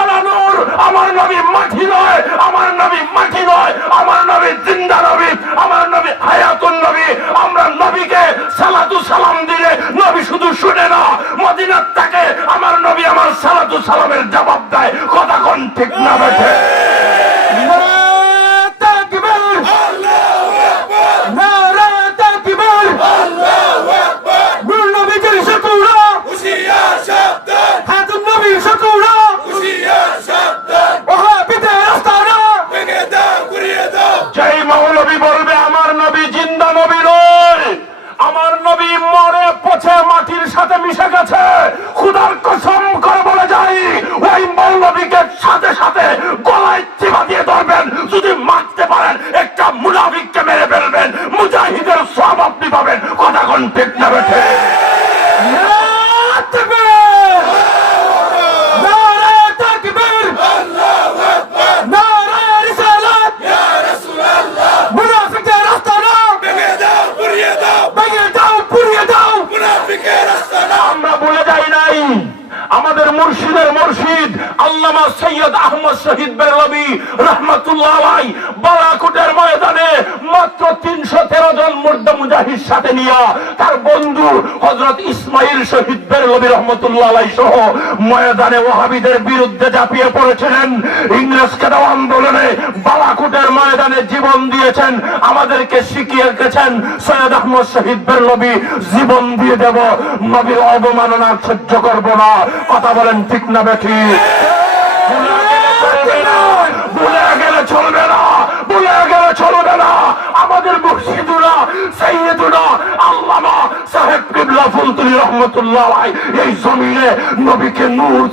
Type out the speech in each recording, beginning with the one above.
আলা নূর, আমার নবী মাটি নয়, আমার নবী মাটি নয়, আমার নবী জিন্দা নবী, আমার নবী হায়াতুন নবী। আমরা নবীকে সালাতু সালাম দিলে নবী শুধু শুনে না, মদিনার থেকে আমার নবী আমার সালাতু সালামের জবাব দেয়। কথা কোন ঠিক না বেঠে? যেই মৌলবী বলবে আমার নবী জিন্দা নবী নয়, আমার নবী মরে পচে মাটির সাথে মিশে গেছে, খুদার কসম করে বলে যাই ওই মৌলবীকে সাথে সাথে গলায় চিপা দিয়ে ধরবেন। যদি মারতে পারেন একটা মুনাফিককে মেরে ফেলবেন, মুজাহিদের সওয়াব আপনি পাবেন। কথা কোন ঠিক না বেঠে? আমরা বলে যাই নাই, আমাদের মুর্শিদের মুর্শিদ আল্লামা সৈয়দ আহমদ শহীদ বেরলভী রহমাতুল্লাহ আলাইহি বালাকোটের ময়দানে মাত্র 313 জন মুর্দা মুজাহিদ সাথে নিয়ে তার বন্ধু হযরত ইসমাইল শহীদ বেরলভী রহমাতুল্লাহ আলাইহি সহ ময়দানে ওয়াহাবিদের বিরুদ্ধে ঝাঁপিয়ে পড়েছিলেন। ইংরেজকে দেওয়া আন্দোলনে বালাকোটের ময়দানে জীবন দিয়েছেন, আমাদেরকে শিখিয়ে গেছেন সৈয়দ আহমদ শহীদ বেরলভী জীবন দিয়ে দেব, নবীর অবমাননা সহ্য করব না। কথা বলেন ঠিক না বেঠি? ভুলে গেলে চলবে না, ভুলে গেলে চলবে না। আমাদের মুর্শিদুনা সাইয়্যিদুনা আল্লামা সাহেব কিবলা ফুলতুলি রহমাতুল্লাহ আলাইহি এই জমিনে নবীকে নূর,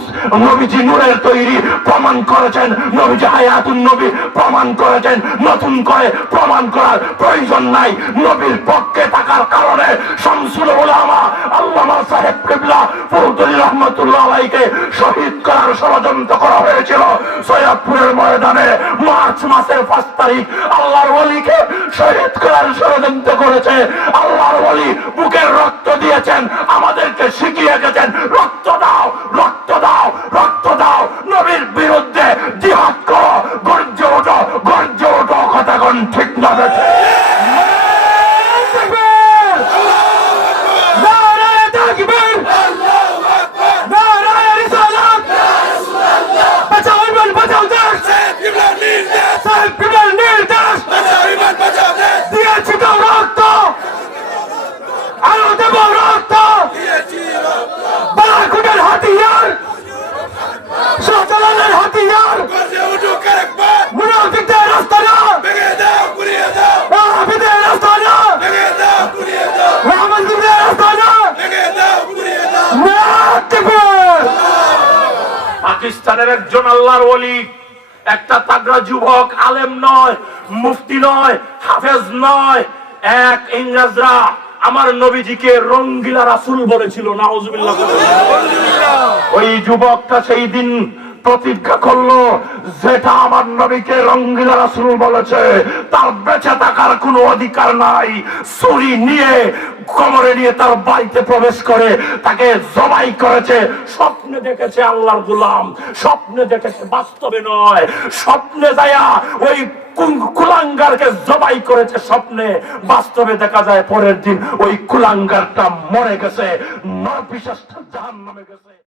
নবীজি নূরের তৈরি প্রমাণ করেছেন, নবীজি হায়াতুন নবী প্রমাণ করেছেন। নতুন করে প্রমাণ করার প্রয়োজন নাই। নবীর পক্ষে থাকার কারণে শামসুল উলামা আল্লামা সাহেব কিবলা ফুলতুলি রহমাতুল্লাহ আলাইহিকে শহীদ করার ষড়যন্ত্র করা হয়েছিল সৈয়দপুরের ময়দানে। মার্চ মাসের 5 তারিখ আল্লাহর ওলিকে শহীদ করার ষড়যন্ত্র করেছে। আল্লাহর ওলি বুকের রক্ত দিয়েছেন, আমাদেরকে শিখিয়ে গেছেন রক্ত দাও, রক্ত দাও, রক্ত দাও, নবীর বিরুদ্ধে জিহাদ করো, গর্জে ওঠো, গর্জে ওঠো। কথা কোন ঠিক না বেঠে? পাকিস্তানের একজন আল্লাহর ওলি, একটা তাগড়া যুবক, আলেম নয়, মুফতি নয়, হাফেজ নয়, এক ইংরেজরা আমার নবীজিকে রঙ্গিলা রাসূল বলেছিল। নাউজুবিল্লাহ। ওই যুবকটা সেই দিন প্রতিজ্ঞা করলো, যেটা আমার নবীকে রঙ্গিলা রাসূল বলেছে তার বেঁচে থাকার কোনো অধিকার নাই। ছুরি নিয়ে কোমরে নিয়ে তার বাড়িতে প্রবেশ করে তাকে জবাই করেছে। স্বপ্নে দেখেছে আল্লাহর গোলাম, স্বপ্নে দেখেছে, বাস্তবে নয়। স্বপ্নে যায়া ওই কুলাঙ্গারকে জবাই করেছে স্বপ্নে, বাস্তবে দেখা যায় পরের দিন ওই কুলাঙ্গারটা মরে গেছে, নরপিশাচটা জাহান্নামে গেছে।